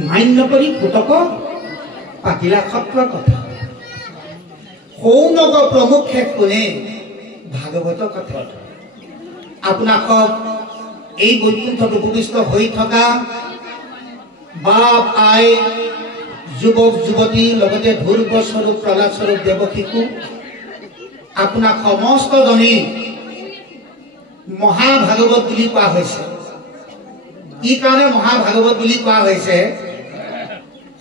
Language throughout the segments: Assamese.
মান্য কৰি পুতক পাতিলা সত্ৰৰ কথা সৌনক প্ৰমুখে কোনে ভাগৱত কথা আপোনাক এই বৈকুণ্ঠত উপবিষ্ট হৈ থকা বাপ আই যুৱক যুৱতী লগতে ধ্ৰুৱ স্বৰূপ প্ৰহ্লাদ স্বৰূপ দেৱকীকো আপোনাক সমস্তজনী মহাভাগৱত বুলি কোৱা হৈছে কি কাৰণে মহাভাগৱত বুলি কোৱা হৈছে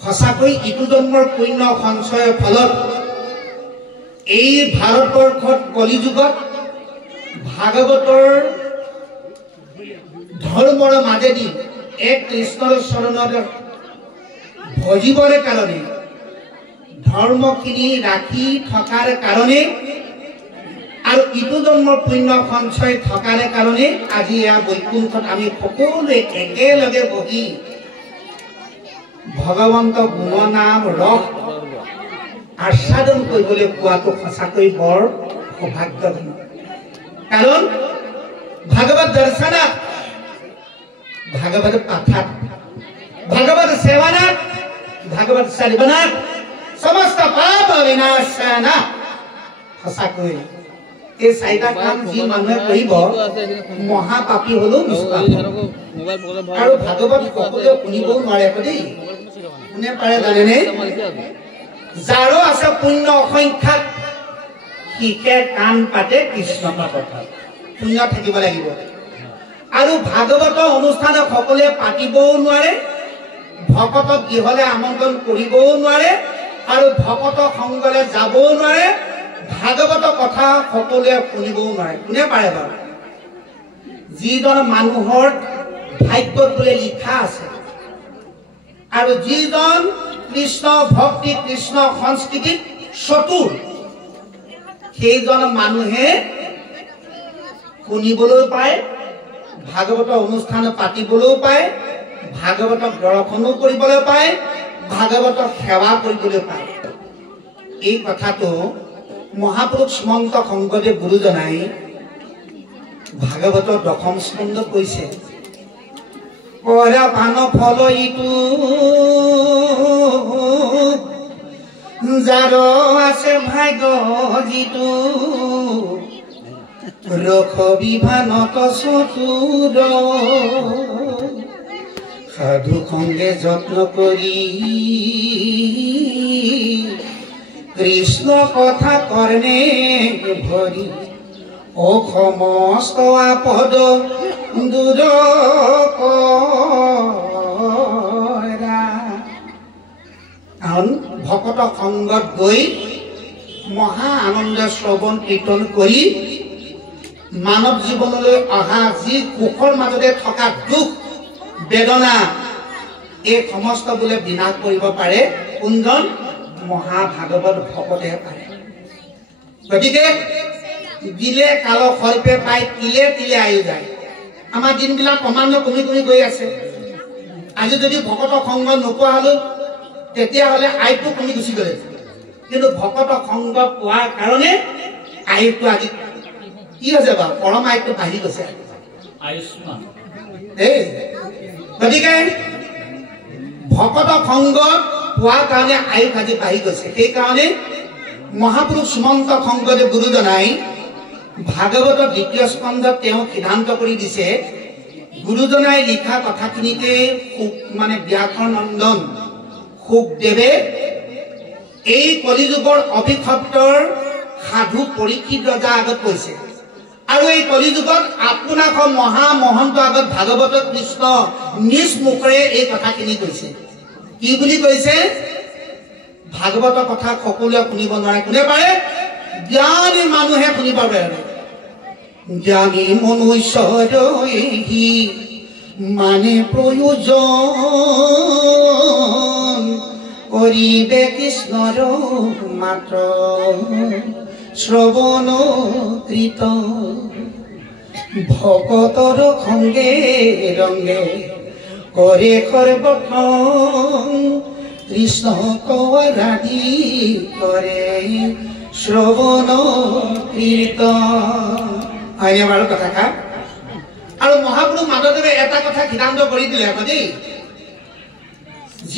সঁচাকৈ ইটো জন্মৰ পুণ্য সঞ্চয়ৰ ফলত এই ভাৰতবৰ্ষত কলিযুগত ভাগৱতৰ ধৰ্মৰ মাজেদি এক কৃষ্ণৰ চৰণত ভজিবৰ কাৰণে ধৰ্মখিনি ৰাখি থকাৰ কাৰণে আৰু ইটো জন্মৰ পুণ্য সঞ্চয় থকাৰ কাৰণে আজি এয়া বৈকুণ্ঠত আমি সকলোৱে একেলগে বহি ভগৱন্ত গুণনাম ৰস আস্বাদন কৰিবলৈ পোৱাটো সঁচাকৈ বৰ সৌভাগ্যজনক কাৰণ ভাগৱত দৰ্শনাত ভাগৱত পাঠাত ভাগৱত সেৱনাত ভাগৱত সৰ্বনাত সমস্ত পাপ বিনাশনা সঁচাকৈ এই চাৰিটা কাম যি মানুহে কৰিব মহাপাপী হলেও আৰু ভাগৱত সকলোৱে শুনিবও নোৱাৰে দেই কোনে পাৰে জানেনে যাৰো আছে পুণ্য অসংখ্যাত শিকে কাণ পাতে কৃষ্ণ কথা পুণ্য থাকিব লাগিব আৰু ভাগৱত অনুষ্ঠান সকলোৱে পাতিবও নোৱাৰে ভকতক গৃহলৈ আমন্ত্ৰণ কৰিবও নোৱাৰে আৰু ভকত সংগলৈ যাবও নোৱাৰে ভাগৱত কথা সকলোৱে শুনিবও নোৱাৰে কোনে পাৰে বাৰু যিজন মানুহৰ ভাগ্যত বোলে লিখা আছে আৰু যিজন কৃষ্ণ ভক্তি কৃষ্ণ সংস্কৃতিত চতুৰ সেইজন মানুহে শুনিবলৈ পায় ভাগৱত অনুষ্ঠান পাতিবলৈ পায় ভাগৱতক দৰ্শনো কৰিবলৈ পায় ভাগৱতক সেৱা কৰিবলৈ পায় এই কথাটো মহাপুৰুষ শ্ৰীমন্ত শংকৰদেৱ গুৰুজনাই ভাগৱতৰ দশম স্কন্ধত কৈছে কৰা পান ফল ইটো যাৰ আছে ভাগ্য যিটো ৰখ বিভানত চতুৰ সাধু সংগে যত্ন কৰি কৃষ্ণ কথা কৰ্ণে ভৰি ও সমস্ত আপদ দূৰ কৰা কাৰণ ভকত সংগত গৈ মহা আনন্দ শ্ৰৱণ কীৰ্তন কৰি মানৱ জীৱনলৈ অহা যি সুখৰ মাজতে থকা দুখ বেদনা এই সমস্ত বোলে বিনাশ কৰিব পাৰে কোনজন মহাভাগৱত ভকতে পাৰে গতিকে দিলে কাল সৰ্পে পাই তিলে তিলে আয়ু যায় আমাৰ দিনবিলাক ক্ৰমান্বয়ে কমি কমি গৈ আছে আজি যদি ভকত সংগ নোপোৱা হলো তেতিয়াহ'লে আয়ুটো কমি গুচি গ'লে কিন্তু ভকত সংগ পোৱাৰ কাৰণে আয়ুটো আজি কি হৈছে বাৰু পৰম আয়ুটো বাঢ়ি গৈছে আয়ুষ্মান গতিকে ভকত সংগ পোৱাৰ কাৰণে আয়ুষ আজি বাঢ়ি গৈছে সেইকাৰণে মহাপুৰুষ শ্ৰীমন্ত শংকৰদেৱ গুৰুজনাই ভাগৱতৰ দ্বিতীয় স্কন্ধত তেওঁ সিদ্ধান্ত কৰি দিছে গুৰুজনাই লিখা কথাখিনিতে মানে ব্যাকৰণ নন্দন শুকদেৱে এই কলিযুগৰ অভিশপ্তৰ সাধু পৰীক্ষিত ৰজা আগত কৈছে আৰু এই কলিযুগত আপোনাক মহা মহন্ত আগত ভাগৱত কৃষ্ণ নিজ মুখৰে এই কথাখিনি কৈছে কি বুলি কৈছে ভাগৱত কথা সকলোৱে শুনিব নোৱাৰে কোনে পাৰে জ্ঞানী মানুহে শুনিব পাৰে জ্ঞানী মনুষ্যৰ মানে প্ৰয়োজন কৰিবে কৃষ্ণৰ মাত্ৰ শ্ৰৱণ কৃত ভকতৰ খংগে ৰংগে কৰে সৰ্বথং কৃষ্ণ কৱাৰাধি কৰে শ্ৰৱণ কীৰ্তন হয়নে বাৰু কথা আৰু মহাপুৰুষ মাধৱদেৱে এটা কথা সিদ্ধান্ত কৰি দিলে দেই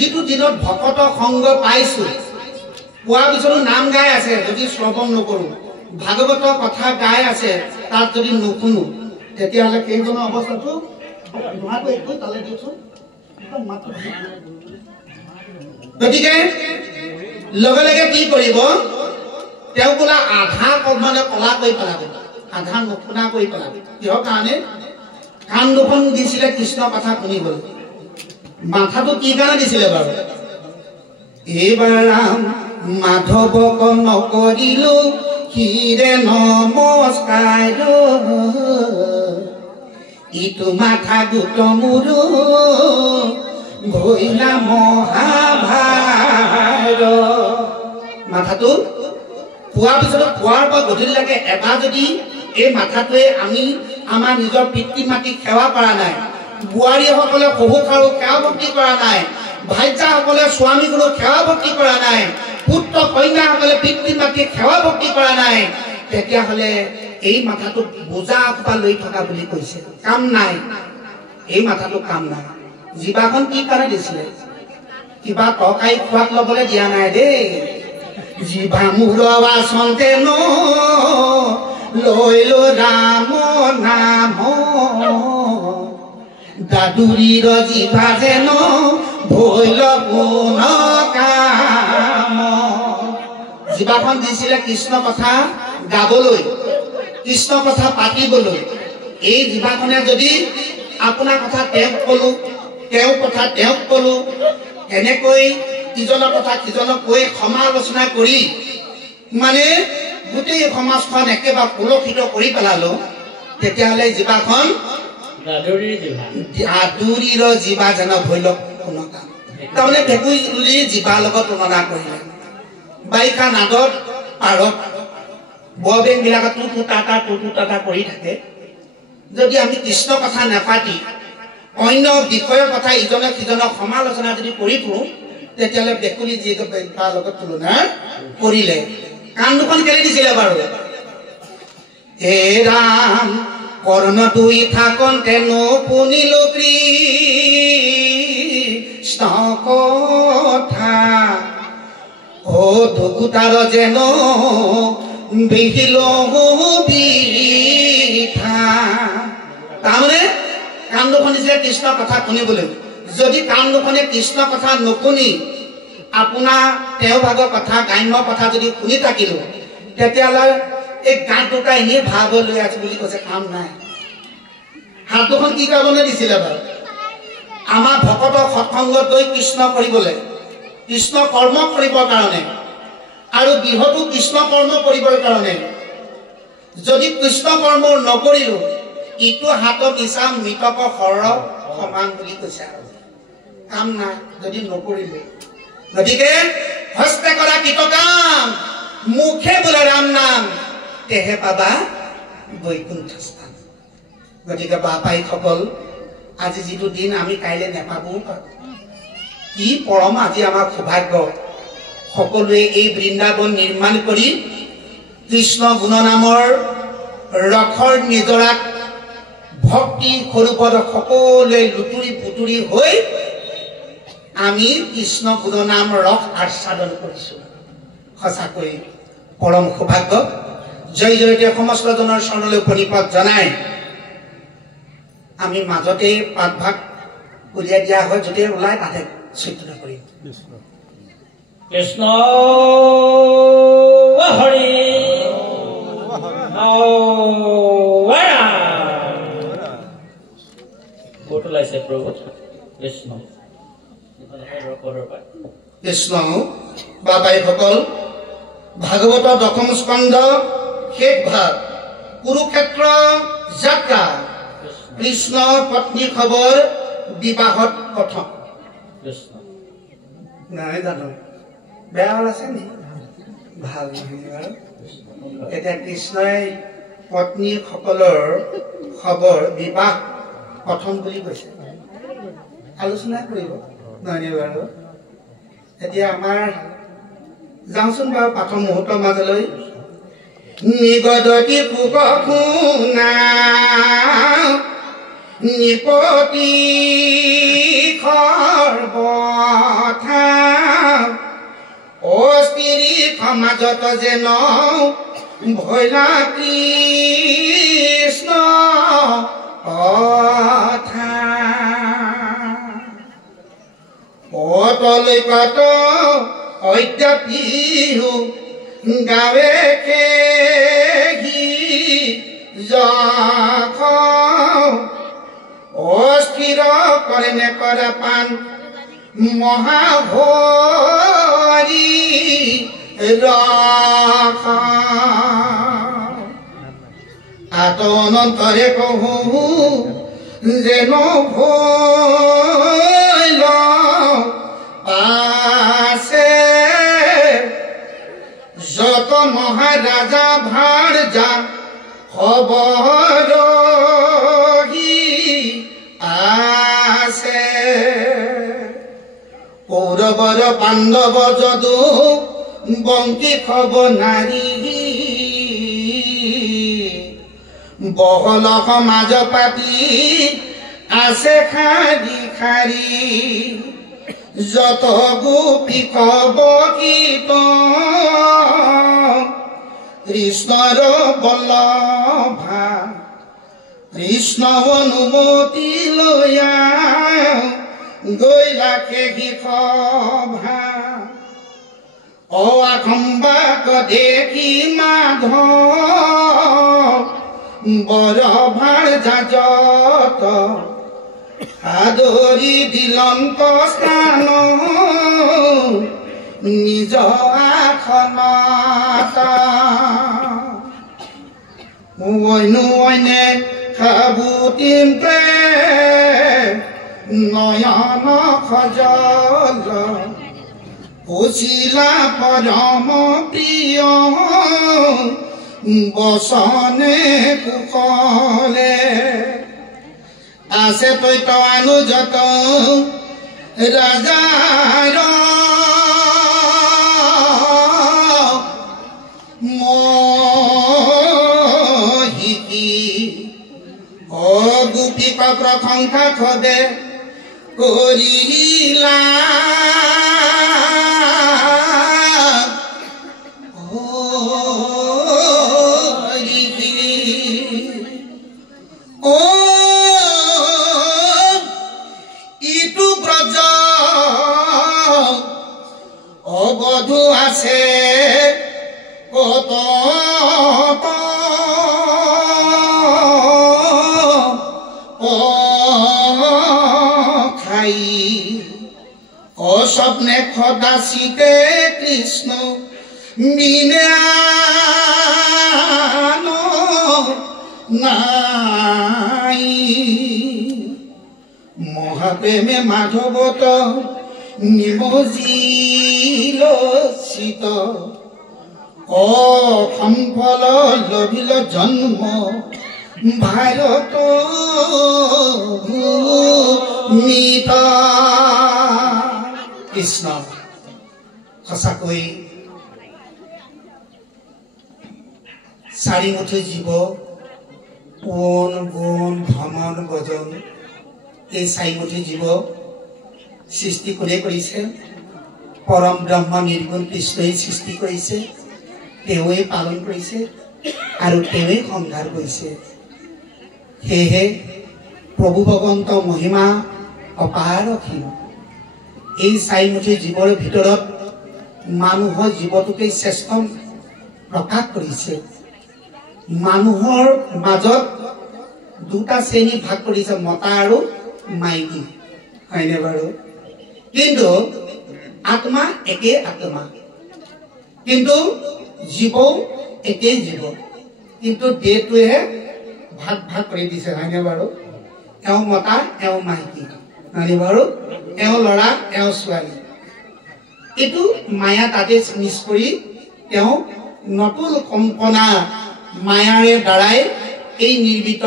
যিটো দিনত ভকত সংগ পাইছো পোৱাৰ পিছতো নাম গাই আছে যদি শ্ৰৱণ নকৰো ভাগৱত কথা গাই আছে তাত যদি নুশুনো তেতিয়াহ'লে কেইজনৰ অৱস্থাটো তোমাকো একো তালে দিওঁচোন গতিকে লগে লগে কি কৰিব তেওঁ বোলা আধা মানে কলা কৰি পেলাব আধা নুশুনা কৰি পেলাব কিহৰ কাৰণে কাণ দুখন দিছিলে কৃষ্ণ কথা শুনিবলৈ মাথাটো কি কাৰণে দিছিলে বাৰু এইবাৰ ৰাম মাধৱক নকৰিলো হিৰে নমস্কাৰ ইটো মাথা গোট মোৰো ভৈলা মহাভাৰ মাথাটো পোৱাৰ পিছত পোৱাৰ পৰা গধূলিলৈকে এবাৰ যদি এই মাথাটোৱে আমি আমাৰ নিজৰ পিতৃ মাতৃক সেৱা কৰা নাই বোৱাৰীসকলে শহু শাহু সেৱা ভক্তি কৰা নাই ভাইজাসকলে স্বামীগুৰুক সেৱা ভক্তি কৰা নাই পুত্ৰ কন্যাসকলে পিতৃ মাতৃক সেৱা ভক্তি কৰা নাই তেতিয়াহ'লে এই মাথাটো বোজা সোপা লৈ থকা বুলি কৈছে কাম নাই এই মাথাটো কাম নাই জিভাখন কি কাৰণে দিছিলে কিবা তৰকাৰী খোৱাত ল'বলৈ দিয়া নাই দেই জিভা মূৰ বাচন্তে ন লৈ লো ৰাম নাম দাদুৰীৰ জিভা যেন ভৈল গুণ কাম জিভাখন দিছিলে কৃষ্ণ কথা গাবলৈ কৃষ্ণ কথা পাতিবলৈ এই জিভাখনে যদি আপোনাৰ কথা তেওঁক ক'লো তেওঁৰ কথা তেওঁক ক'লো এনেকৈ ইজনৰ কথা সিজনক কৈ সমালোচনা কৰি মানে গোটেই সমাজখন একেবাৰে কলুষিত কৰি পেলালো তেতিয়াহ'লে জিভাখন দাদুৰীৰ জিভা যেন ভৈল গুণ কাম তাৰমানে ভেকুৰীৰ জিভাৰ লগত তুলনা কৰিলে বাৰিষা নাদত পাৰত বৰ বেংবিলাকে টুটু টাটা কৰি থাকে যদি আমি কৃষ্ণ কথা নাপাতি অন্য বিষয়ৰ কথা ইজনে সিজনক সমালোচনা যদি কৰি ফুৰোঁ তেতিয়াহ'লে ভেকুৰী জিভাৰ লগত তুলনা কৰিলে কাণ দুখন কেলে দিছিলে বাৰু হে ৰাম কৰ্ণ দুই থাকন্তে নুশুনিলো কৃষ্ণ কথা ও দুকুটাৰ যেন বিহিল বিঠা তাৰমানে কাণ দুখন দিছিলে কৃষ্ণ কথা শুনিবলৈ যদি কাণ দুখনে কৃষ্ণ কথা নুশুনি আপোনাৰ তেওঁ ভাগৰ কথা গ্ৰাম্য কথা যদি শুনি থাকিলো তেতিয়াহ'লে এই গাঁত দুটা এনেই ভাৱ লৈ আছে বুলি কৈছে কাম নাই হাত দুখন কি কাৰণে দিছিলে বাৰু আমাৰ ভকতক সৎসংগত গৈ কৃষ্ণ কৰিবলৈ কৃষ্ণ কৰ্ম কৰিবৰ কাৰণে আৰু বিহুটো কৃষ্ণ কৰ্ম কৰিবৰ কাৰণে যদি কৃষ্ণ কৰ্ম নকৰিলো ইটো হাতত ইচাম মৃতক সৰ সমান বুলি কৈছে কাম নাই যদি নকৰিলো গতিকে হস্তে কৰা কৃতকাম মুখে বোলে ৰাম নাম তেহে পাবা বৈকুণ্ঠ স্থান গতিকে বাপাইসকল আজি যিটো দিন আমি কাইলৈ নেপাবও পাৰোঁ কি পৰম আজি আমাৰ সৌভাগ্য সকলোৱে এই বৃন্দাবন নিৰ্মাণ কৰি কৃষ্ণ গুণনামৰ ৰসৰ নিজৰাত ভক্তি স্বৰূপত সকলোৱে লুতুৰি পুতুৰি হৈ আমি কৃষ্ণ গুণনাম ৰস আস্বাদন কৰিছোঁ সঁচাকৈ পৰম সৌভাগ্য জয় জয়তে সমস্ত জনৰ চৰণলৈ প্ৰণিপাত জনাই আমি মাজতে পাঠভাগ উলিয়াই দিয়া হয় য'তে ওলাই তাতে চিন্তা কৰিম কৃষ্ণ হৰি ক'ত ওলাইছে প্ৰভু কৃষ্ণ কৃষ্ণ বাবাইসকল ভাগৱত দশম স্কন্ধ শেষ ভাগ কুৰুক্ষেত্ৰ যাত্ৰা কৃষ্ণ পত্নী খবৰ বিবাহত কথম নাই জানো বেয়া আছে নি ভাল এতিয়া কৃষ্ণই পত্নীসকলৰ খবৰ বিবাহ কথম বুলি কৈছে আলোচনা কৰিব নহয়নে বাৰু এতিয়া আমাৰ যাওঁচোন বাৰু প্ৰথম মুহূৰ্তৰ মাজলৈ নিগদতি পোক শুনা নিপতি সৰ্বথা অস্থিৰি সমাজত যেন ভৈলা কৃষ্ণ কথা অতলৈকত অদ্যাপিও গাৱে খেহি যখ অস্থিৰ কৰে নেকৰা পান মহাভৰি ৰখ আতনন্তৰে কহো যেন ভৈল পাছে যত মহাৰাজা ভাৰ যা খবৰ আছে কৌৰৱৰ পাণ্ডৱ যদু বংশী খব নাৰী বহল সমাজ পাতি আছে খাৰি খাৰি যত গোপী খব গীত কৃষ্ণৰ বল্লভা কৃষ্ণ অনুমতি লয়া গৈলা খেহি সভা অসম্বাক দেখি মাধৱ বৰ ভাৰ যাজত আদৰি দিলন্ত স্থান নিজ আসনত অন্যে খাবুতিম নয়ন খজল পুছিলা পৰম প্ৰিয় বচনে কুশলে আছে তৈত অনুজত ৰাজাৰ মহিকি অগোপীক প্ৰশংসা খবে কৰিলা অবধু আছে কত খাই অস্বপ্নে খদাসিতে কৃষ্ণ বিনে নাই মহাপ্ৰেমে মাধৱত নিমজিলচিত অসম্ফল লভিল জন্ম ভাৰত ভূমিত কৃষ্ণ সঁচাকৈ চাৰিমুঠি জীৱ কোন গুণ ভ্ৰমণ গজন এই চাৰিমুঠি জীৱ সৃষ্টি কোনে কৰিছে পৰম ব্ৰহ্ম নিৰ্গুণ কৃষ্ণই সৃষ্টি কৰিছে তেওঁৱে পালন কৰিছে আৰু তেওঁৱে সংহাৰ কৰিছে সেয়েহে প্ৰভু ভগৱন্ত মহিমা অপাৰ অসীম এই চাৰিমুঠি জীৱৰ ভিতৰত মানুহৰ জীৱটোকে শ্ৰেষ্ঠ প্ৰকাশ কৰিছে মানুহৰ মাজত দুটা শ্ৰেণী ভাগ কৰিছে মতা আৰু মাইকী হয়নে বাৰু কিন্তু আত্মা একে আত্মা কিন্তু জীৱ একে জীৱ কিন্তু দেহটোৱে ভাগ ভাগ কৰি দিছে হয়নে বাৰু এওঁ মতা এওঁ মাইকী হয়নে বাৰু এওঁ ল'ৰা এওঁ ছোৱালী এইটো মায়া তাতে মিছ কৰি তেওঁ নতুন কল্পনা মায়াৰে দ্বাৰাই এই নিৰ্মিত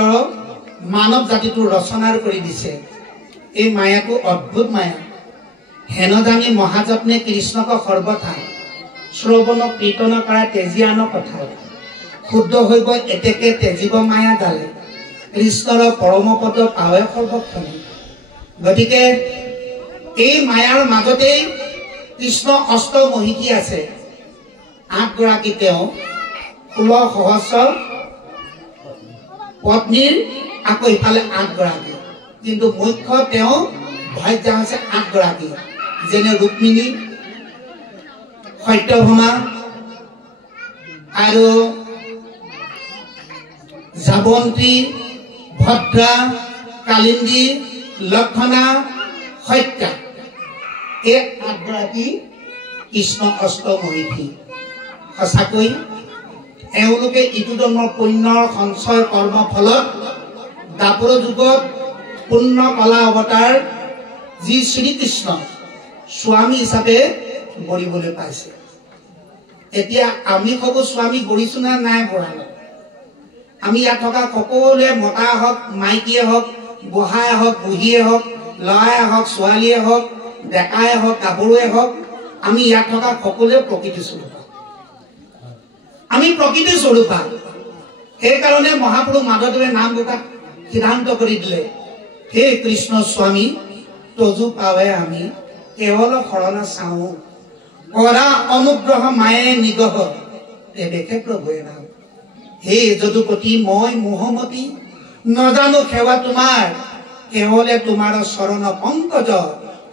মানৱ জাতিটো ৰচনাৰ কৰি দিছে এই মায়াটো অদ্ভুত মায়া হেন জানি মহাযত্নে কৃষ্ণক সৰ্বথা শ্ৰৱণ কীৰ্তন কৰা তেজিয়ান কথা শুদ্ধ হইব এতেকে তেজিব মায়া ডালে কৃষ্ণৰ পৰম পদ পাৱে সৰ্বক্ষণে গতিকে এই মায়াৰ মাজতেই কৃষ্ণ অষ্ট মহিষী আছে 8 গৰাকী তেওঁ 16 সহস্ৰ পত্নীৰ আকৌ ইফালে 8 গৰাকী কিন্তু মুখ্য তেওঁ ভাৰ্যা আছে 8 গৰাকী যেনে ৰুক্মিণী সত্যভামা আৰু যাবন্তী ভদ্ৰা কালিন্দী লক্ষণা সত্যা এই 8 গৰাকী কৃষ্ণ অষ্ট মহিষী সঁচাকৈ এওঁলোকে ইটো জন্মৰ পুণ্যৰ সঞ্চয় কৰ্ম ফলত দাপৰ যুগত পূৰ্ণ কলা অৱতাৰ যি শ্ৰীকৃষ্ণ স্বামী হিচাপে গঢ়িবলৈ পাইছে এতিয়া আমি কব স্বামী গঢ়িছো না নাই গঢ়ালো আমি ইয়াত থকা সকলোৱে মতা হওক মাইকীয়ে হওক বুঢ়াই হওক বুঢ়ীয়ে হওক ল'ৰাই হওক ছোৱালীয়ে হওক ডেকাই হওক গাভৰুৱে হওক আমি ইয়াত থকা সকলোৱে প্ৰকৃতি স্বৰূপা আমি প্ৰকৃতি স্বৰূপা সেইকাৰণে মহাপুৰুষ মাধৱদেৱে নাম গোকাত সিদ্ধান্ত কৰি দিলে হে কৃষ্ণ স্বামী তজু পাৱে আমি কেৱল শৰণ চাওঁ কৰা অনুগ্ৰহ মায়ে নিগহ এবেকে প্ৰভুৱে নাম হে যদুপতি মই মোহমতী নজানো সেৱা তোমাৰ কেৱলে তোমাৰ চৰণ পংকজ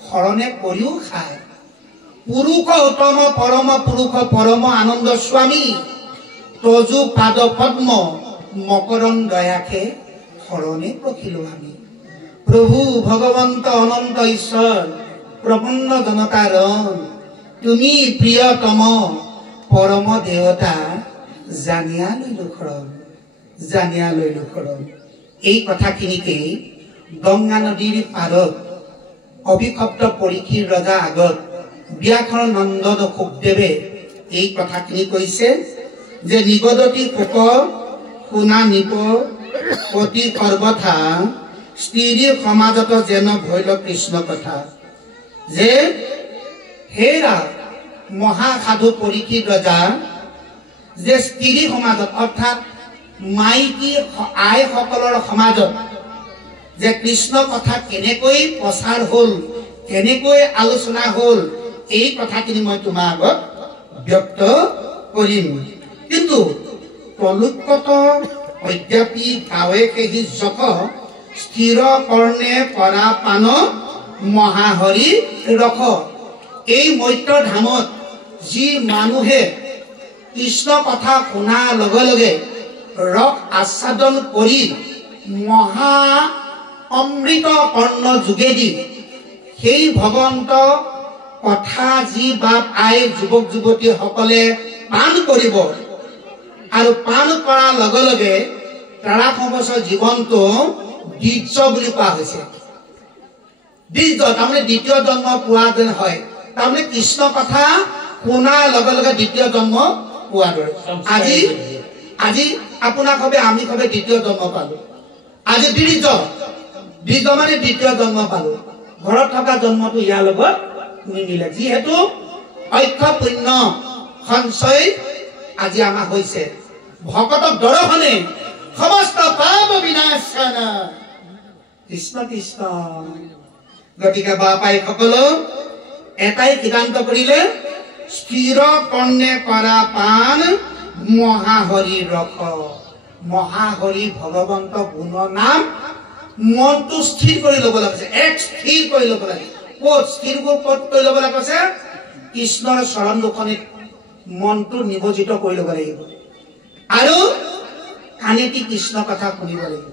শৰণে কৰিও খায় পুৰুষ উত্তম পৰম পুৰুষ পৰম আনন্দ স্বামী তজু পাদ পদ্ম মকৰণ দয়াখে শৰণে প্ৰখিলো আমি প্ৰভু ভগৱন্ত অনন্ত ঈশ্বৰ প্ৰপন্ন জনতাৰ তুমি প্ৰিয়তম পৰম দেৱতা জানিয়া লৈলো শৰণ এই কথাখিনিকে গংগা নদীৰ পাৰত অভিশপ্ত পৰীক্ষিৰ ৰজা আগত ব্যাঘ্ৰ নন্দন সুখদেৱে এই কথাখিনি কৈছে যে নিগদতি শোক শুনা নিপ অতি সৰ্বথা স্ত্ৰী সমাজত যেন ভৈল কৃষ্ণ কথা যে হেৰা মহাসাধু পৰীক্ষিত ৰজা যে স্ত্ৰী সমাজত অৰ্থাৎ মাইকী আইসকলৰ সমাজত যে কৃষ্ণ কথা কেনেকৈ প্ৰচাৰ হ'ল কেনেকৈ আলোচনা হ'ল এই কথাখিনি মই তোমাৰ আগত ব্যক্ত কৰিম কিন্তু প্ৰলুক্কত অদ্যাপি গাৱে কেহি যক স্থিৰ কৰ্ণে পৰা পান মহাহৰি ৰখ এই মৈত্ৰ ধামত যি মানুহে কৃষ্ণ কথা শুনাৰ লগে লগে ৰস আস্বাদন কৰি মহা অমৃত কৰ্ণ যোগেদি সেই ভগৱন্ত কথা যি বাপ আই যুৱক যুৱতী সকলে পান কৰিব আৰু পান কৰাৰ লগে লগে তাৰা সমস্ত জীৱনটো দ্বিজ বুলি কোৱা হৈছে দ্বিজ তাৰমানে দ্বিতীয় জন্ম পোৱা যেন হয় তাৰমানে কৃষ্ণ কথা শুনাৰ লগে লগে দ্বিতীয় জন্ম পোৱা দৰে আজি আপোনাক হবে আমি হবে দ্বিতীয় জন্ম পালো আজি দ্বিজ মানে দ্বিতীয় জন্ম পালো ঘৰত থকা জন্মটো ইয়াৰ লগত নিমিলে যিহেতু অক্ষ পুণ্য সঞ্চয় আজি আমাৰ হৈছে ভকতক দৰ্শনে সমস্ত পাপ বিনাশন কৃষ্ণ কৃষ্ণ গতিকে বাপাই সকলো এটাই সিদ্ধান্ত কৰিলে স্থিৰ কৰ্ণে কৰা পান মহাহৰি ৰখ মহাহৰি ভগৱন্ত গুণৰ নাম মনটো স্থিৰ কৰি ল'ব লাগিছে এক স্থিৰ কৰি ল'ব লাগে ক'ত স্থিৰ ক'ত কৰি ল'ব লাগিছে কৃষ্ণৰ চৰণ দুখনিত মনটো নিয়োজিত কৰি ল'ব লাগিব আৰু কাণেদি কৃষ্ণ কথা শুনিব লাগিব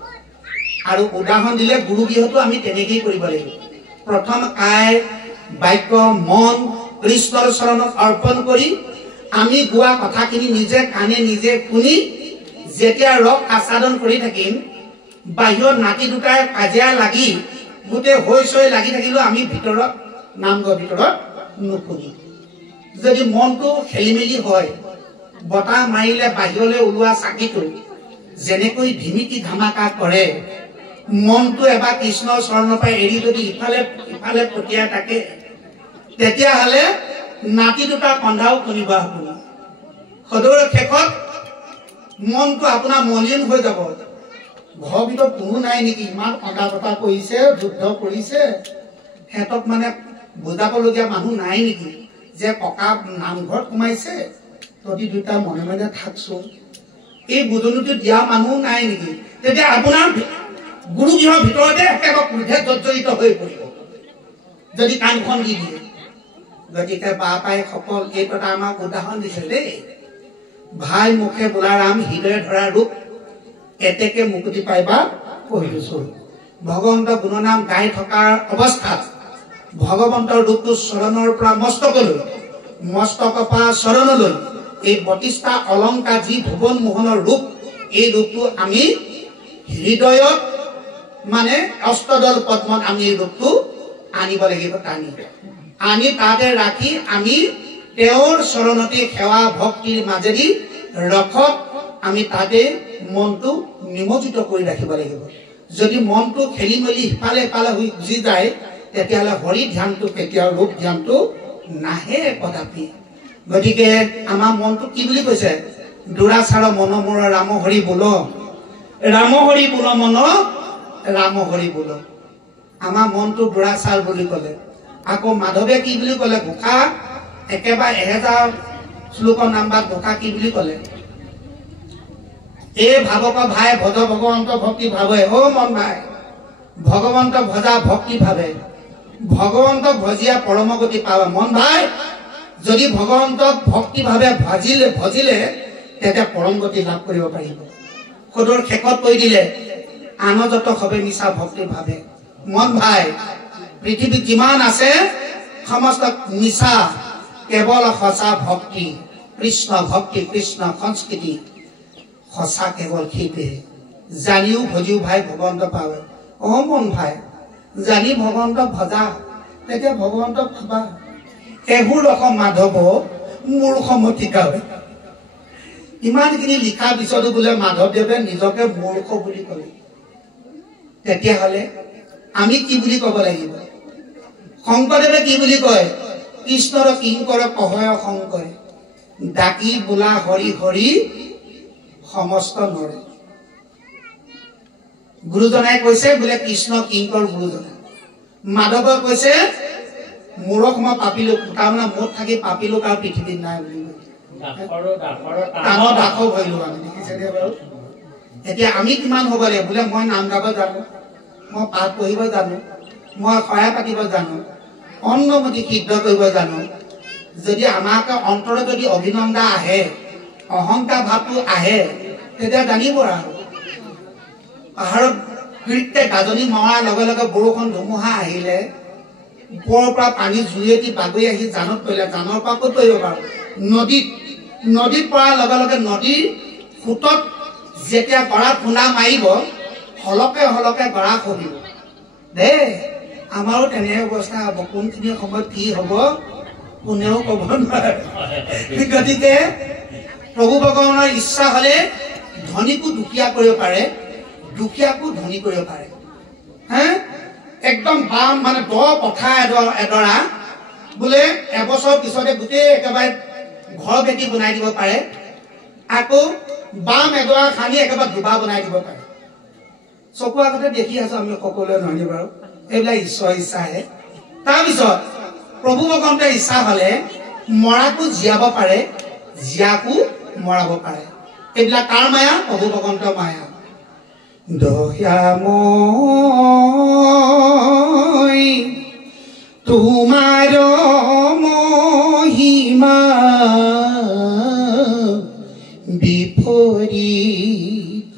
আৰু উদাহৰণ দিলে গুৰু গৃহতো আমি তেনেকেই কৰিব লাগিব প্ৰথম কায় বাক্য মন কৃষ্ণৰ চৰণত অৰ্পণ কৰি আমি গোৱা কথাখিনি নিজে কাণে নিজে শুনি যেতিয়া ৰস আস্বাদন কৰি থাকিম বাহিৰত নাতি দুটাই কাজিয়া লাগি গোটেই হৈ চৈ লাগি থাকিলেও আমি ভিতৰত নামঘৰ ভিতৰত নুশুনিম যদি মনটো খেলি মেলি হয় বতাহ মাৰিলে বাহিৰলৈ ওলোৱা চাকিটো যেনেকৈ ধিমিকি ধামাকা কৰে মনটো এবাৰ কৃষ্ণৰ চৰণৰ পৰা এৰি যদি ইফালে পঠিয়াই থাকে তেতিয়াহ'লে নাতি দুটা কন্ধাও শুনিব আপুনি সদৌৰ শেষত মনটো আপোনাৰ মলিন হৈ যাব ঘৰৰ ভিতৰত কোনো নাই নেকি ইমান কন্দা কটা কৰিছে যুদ্ধ কৰিছে সিহঁতক মানে বুজাবলগীয়া মানুহ নাই নেকি যে ককা নামঘৰত সোমাইছে তহঁতি দুটা মনে মনে থাকচোন এই বুজনিটো দিয়া মানুহ নাই নেকি তেতিয়া আপোনাৰ গুৰুগৃহৰ ভিতৰতে একেবাৰে ক্ৰোধে জৰ্জৰিত হৈ পৰিব যদি কাণখন দি দিয়ে গতিকে বাপাই সকল এইটো এটা আমাক উদাহৰণ দিছে দেই ভাই মুখে বোলা ৰাম হৃদয়ে ধৰা ৰূপ এতেকে মুকুতি পাইবা কৈছো ভগৱন্ত গুণনাম গাই থকাৰ অৱস্থাত ভগৱন্তৰ ৰূপটো চৰণৰ পৰা মস্তকলৈ মস্তকৰ পৰা চৰণলৈ এই ৩২টা অলংকাৰ যি ভুৱন মোহনৰ ৰূপ এই ৰূপটো আমি হৃদয়ত মানে অষ্টদল পদ্মত আমি এই ৰূপটো আনিব লাগিব আনি তাতে ৰাখি আমি তেওঁৰ চৰণতে সেৱা ভক্তিৰ মাজেদি ৰখত আমি তাতে মনটো নিমজ্জিত কৰি ৰাখিব লাগিব যদি মনটো খেলি মেলি ইফালে ইফালে হৈ গুচি যায় তেতিয়াহ'লে হৰি ধ্যানটো কেতিয়াও ৰূপ ধ্যানটো নাহে কদাপি গতিকে আমাৰ মনটো কি বুলি কৈছে দুৰাচাৰ মন মোৰ ৰাম হৰি বোল মন ৰাম হৰি বোল আমাৰ মনটো দুৰাচাৰ বুলি ক'লে আকৌ মাধৱে কি বুলি ক'লে ঘোষা একেবাৰে 1000 শ্লোকৰ নাম্বাৰ ঘোষা কি বুলি ক'লে এই ভাৱক ভাই ভজ ভগৱন্ত ভক্তি ভাৱে অ মন ভাই ভগৱন্ত ভজা ভক্তি ভাৱে ভগৱন্তক ভজিয়া পৰমগতি পাবা মন ভাই যদি ভগৱন্তক ভক্তি ভাৱে ভজিলে তেতিয়া পৰমগতি লাভ কৰিব পাৰিব সদৰ শেষত কৈ দিলে আনজত হবে মিছা ভক্তি ভাৱে মন ভাই পৃথিৱীত যিমান আছে সমস্ত মিছা কেৱল সঁচা ভক্তি কৃষ্ণ ভক্তি কৃষ্ণ সংস্কৃতি সঁচা কেৱল সেইটোৱে জানিও ভজিও ভাই ভগৱন্ত পাবে অ মন ভাই জানি ভগৱন্তক ভজা তেতিয়া ভগৱন্তক ভাবা এহুৰ ৰকম মাধৱ মূৰ্খ মতিকা হয় ইমানখিনি লিখাৰ পিছতো বোলে মাধৱদেৱে নিজকে মূৰ্খ বুলি ক'লে তেতিয়াহ'লে আমি কি বুলি ক'ব লাগিব শংকৰদেৱে কি বুলি কয় কৃষ্ণৰ কিংকৰ কহয় শংকৰে ডাকি বোলা হৰি হৰি সমস্ত নৰে গুৰুজনাই কৈছে বোলে কৃষ্ণ কিংকৰ গুৰুজনাই মাধৱে কৈছে মূৰক মই পাপিলো তাৰমানে মোৰ থাকি পাপিলো আৰু পৃথিৱীত নাই বুলি এতিয়া আমি কিমান হ'ব লাগিব বোলে মই নাম গাব জানো মই পাঠ পঢ়িব জানো মই শৰাই পাতিব জানো অন্নমতি সিদ্ধ কৰিব জানো যদি আমাক অন্তৰত যদি অভিনন্দা আহে অহংকাৰ ভাৱটো আহে তেতিয়া জানিব আৰু পাহাৰত কৃত্যে গাজনি মৰাৰ লগে লগে বৰষুণ ধুমুহা আহিলে ওপৰৰ পৰা পানী জুয়েদি বাগৰি আহি জানত পৰিলে জানৰ পৰা ক'ত পৰিব বাৰু নদীত পৰাৰ লগে লগে নদীৰ সোঁতত যেতিয়া গৰা খুন্দা মাৰিব হলকে হলকে গৰা খহিব দেই আমাৰো তেনে অৱস্থা হ'ব কোনখিনি সময়ত কি হ'ব কোনেও ক'ব নোৱাৰে গতিকে প্ৰভু ভগৱানৰ ইচ্ছা হ'লে ধনীকো দুখীয়া কৰিব পাৰে দুখীয়াকো ধনী কৰিব পাৰে হে একদম বাম মানে দ পথা এডৰা বোলে এবছৰ পিছতে গোটেই একেবাৰে ঘৰ ভেটি বনাই দিব পাৰে আকৌ বাম এডৰা খানি একেবাৰে দুবা বনাই দিব পাৰে চকু আগতে দেখি আছো আমি সকলোৱে নহয় বাৰু এইবিলাক ঈশ্বৰৰ ইচ্ছাহে তাৰপিছত প্ৰভু ভগৱন্তৰ ইচ্ছা হ'লে মৰাকো জীয়াব পাৰে জীয়াকো মৰাব পাৰে এইবিলাক কাৰ মায়া প্ৰভু ভগৱন্তৰ মায়া দয়াময় তোমাৰ মহিমা বিপৰীত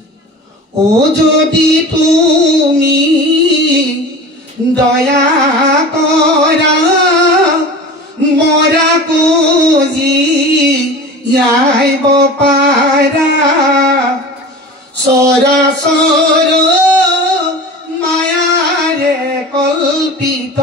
ও যদি তুমি দয়া কৰা মৰাকো জীয়াব পাৰা চৰাচৰ মায়াৰে কল্পিত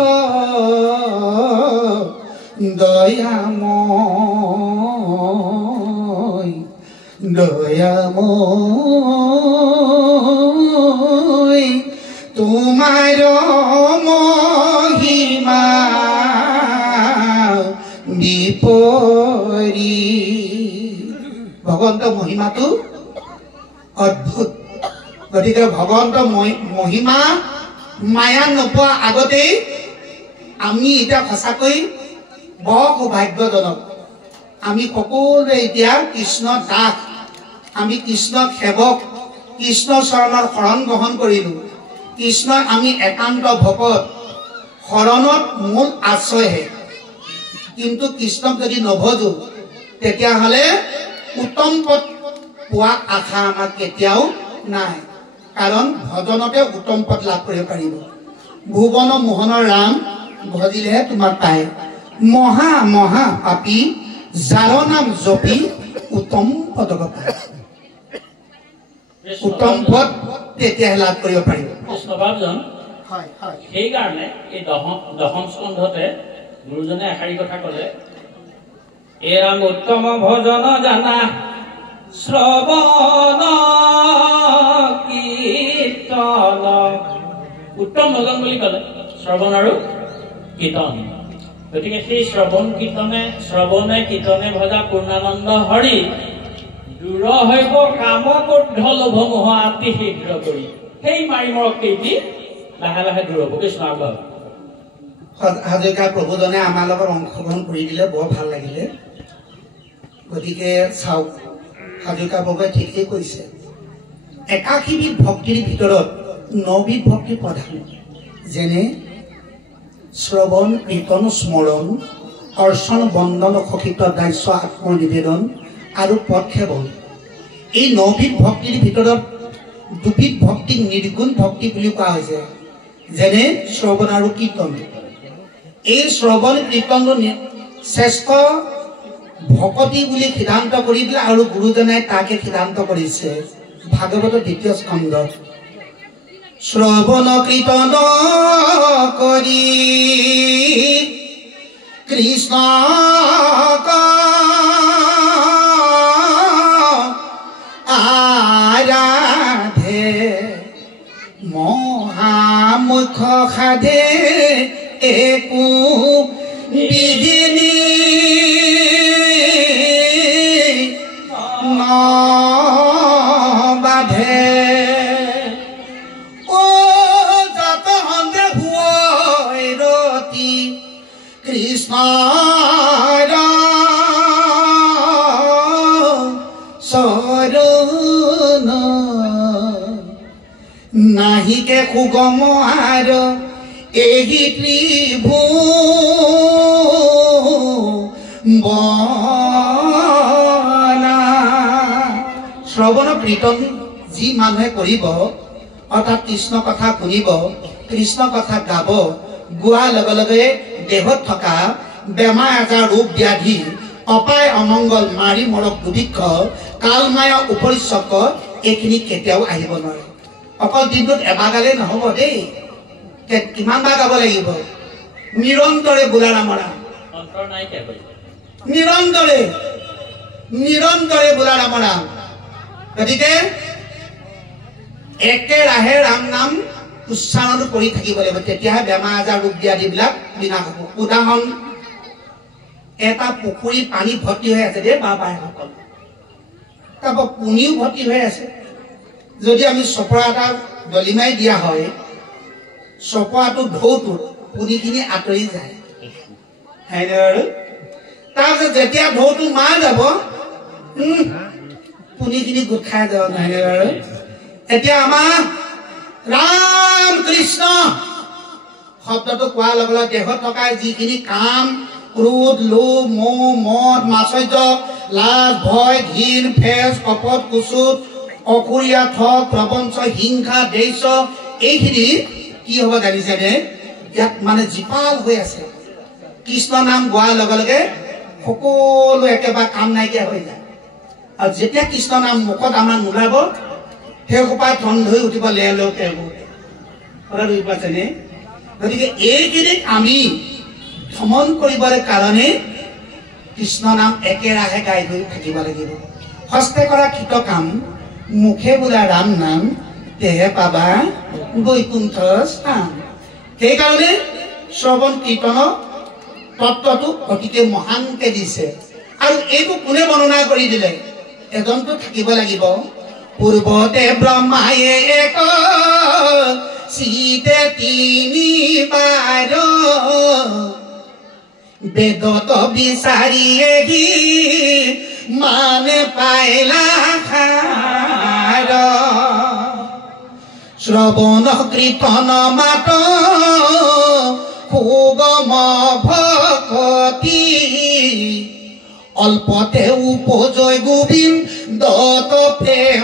দয়াময় তোমাৰ মহিমা বিপৰীত ভগৱন্ত মহিমাটো অদ্ভুত গতিকে ভগৱন্ত মহিমা মায়া নোপোৱা আগতেই আমি এতিয়া সঁচাকৈ বৰ সৌভাগ্যজনক আমি সকলোৱে এতিয়া কৃষ্ণ দাস আমি কৃষ্ণ সেৱক কৃষ্ণ চৰণৰ শৰণ গ্ৰহণ কৰিলোঁ কৃষ্ণ আমি একান্ত ভকত শৰণত মূল আশ্ৰয়হে কিন্তু কৃষ্ণক যদি নভজো তেতিয়াহ'লে উত্তম পথ পোৱা আশা আমাৰ কেতিয়াও নাই কাৰণ ভজনতে উত্তম পথ লাভ কৰিব পাৰিব ভুৱন মোহনৰ ৰাম ভজিলেহে তোমাক পায় মহা মহা পাপী যাৰ নাম জপি উত্তম পদক পায় উত্তম পদ তেতিয়াহে লাভ কৰিব পাৰিব কৃষ্ণ বাপজন সেইকাৰণে এই দশম স্কন্ধতে গুৰুজনে এষাৰি কথা ক'লে এৰাম উত্তম ভজন জানা শ্ৰৱণ কীৰ্তন উত্তম ভজন বুলি ক'লে শ্ৰৱণ আৰু কীৰ্তন গতিকে সেই শ্ৰৱণে কীৰ্তনে ভজা পূৰ্ণানন্দ হৰি দূৰ হৈব কাম ক্ৰোধ লোভ মোহ অতি শীঘ্ৰ কৰি সেই মাৰি মৰক কেইটি লাহে লাহে দূৰ হ'ব কৃষ্ণ আগবাঢ়ক হাজৰিকা প্ৰভুজনে আমাৰ লগত অংশগ্ৰহণ কৰি দিলে বৰ ভাল লাগিলে গতিকে চাওক হাজৰিকা প্ৰভুৱে ঠিকেই কৈছে ৮১ বিধ ভক্তিৰ ভিতৰত ৯ বিধ ভক্তি প্ৰধান যেনে শ্ৰৱণ কীৰ্তন স্মৰণ অৰ্চন বন্দন সখিত দাস্য আত্মনিবেদন আৰু পদসেৱন এই ৯ বিধ ভক্তিৰ ভিতৰত ২ বিধ ভক্তিক নিৰ্গুণ ভক্তি বুলি কোৱা হৈছে যেনে শ্ৰৱণ আৰু কীৰ্তন এই শ্ৰৱণ কীৰ্তনটো শ্ৰেষ্ঠ ভকতি বুলি সিদ্ধান্ত কৰি দিলে আৰু গুৰুজনাই তাকে সিদ্ধান্ত কৰিছে ভাগৱতৰ ২য় স্কন্ধ শ্ৰৱণ কীৰ্তন কৰি কৃষ্ণ আৰাধে মহামুখ্য সাধে একো বিঘিনি নবাধে ও যত সন্ধে হুৱই ৰতি কৃষ্ণ চৰণ নাহিকে সুগম আৰু এই ত্ৰিভুৱনা শ্ৰৱণ কীৰ্তন যি মানুহে কৰিব অৰ্থাৎ কৃষ্ণ কথা শুনিব কৃষ্ণ কথা গাব গোৱাৰ লগে লগে দেহত থকা বেমাৰ আজাৰ ৰোগ ব্যাধি অপায় অমংগল মাৰি মৰক দুৰ্ভিক্ষ কালমায়া উপৰিচক এইখিনি কেতিয়াও আহিব নোৱাৰে অকল দিনটোত এবাৰ গালে নহ'ব দেই কিমান বাৰ গাব লাগিব নিৰন্তৰে বোলাৰামৰা নিৰন্তৰে বোলাৰামৰা গতিকে একেৰাহে ৰাম নাম উচ্চাৰণ কৰি থাকিব লাগিব তেতিয়াহে বেমাৰ আজাৰ ৰোগ ব্যাধিবিলাক বিনাশ হ'ব উদাহৰণ এটা পুখুৰী পানী ভৰ্তি হৈ আছে দেই বাবাসকল তাৰপৰা পুনিও ভৰ্তি হৈ আছে যদি আমি চপৰা এটা দলিমাই দিয়া হয় চপৰাটো ঢৌটোত পুনিখিনি আঁতৰি যায় তাৰপিছত যেতিয়া ঢৌটো মাৰ যাব পুনিখিনি গোট খাই যাব নহয় বাৰু এতিয়া আমাৰ ৰাম কৃষ্ণ শব্দটো কোৱাৰ লগে লগে দেহত থকা যিখিনি কাম ক্ৰোধ লোভ মোহ মদ মাচৰ্য লাজ ভয় ঘিণ ফেচ কপট কুচুত অসুৰীয়া ঠগ প্ৰবঞ্চ হিংসা দ্বেষ এইখিনি কি হ'ব জানিছেনে ইয়াত মানে জীপাল হৈ আছে কৃষ্ণ নাম গোৱাৰ লগে লগে সকলো একেবাৰে কাম নাইকিয়া হৈ যায় আৰু যেতিয়া কৃষ্ণ নাম মুখত আমাৰ নোলাব সেই সোপাই ঠন ধৰি উঠিব লেওকে কথাটো পাইছেনে গতিকে এইখিনিক আমি ভ্ৰমণ কৰিবৰ কাৰণে কৃষ্ণ নাম একেৰাহে গাই গৈ থাকিব লাগিব হস্তে কৰা কৃত কাম মুখে বোলা ৰাম নাম তেহে পাবা বৈকুণ্ঠ স্থান সেইকাৰণে শ্ৰৱণ কীৰ্তন তত্ত্বটো অতিকে মহানকে দিছে আৰু এইটো কোনে বৰ্ণনা কৰি দিলে এজনটো থাকিব লাগিব পূৰ্বতে ব্ৰহ্মায়ে এক চিতে তিনিবাৰ বেদত বিচাৰিয়েহি মানে পাইলা খাৰ শ্ৰৱণ কীৰ্তন মাত সুগম ভকতি অল্পতে উপজয় গোবিন্দ প্ৰেম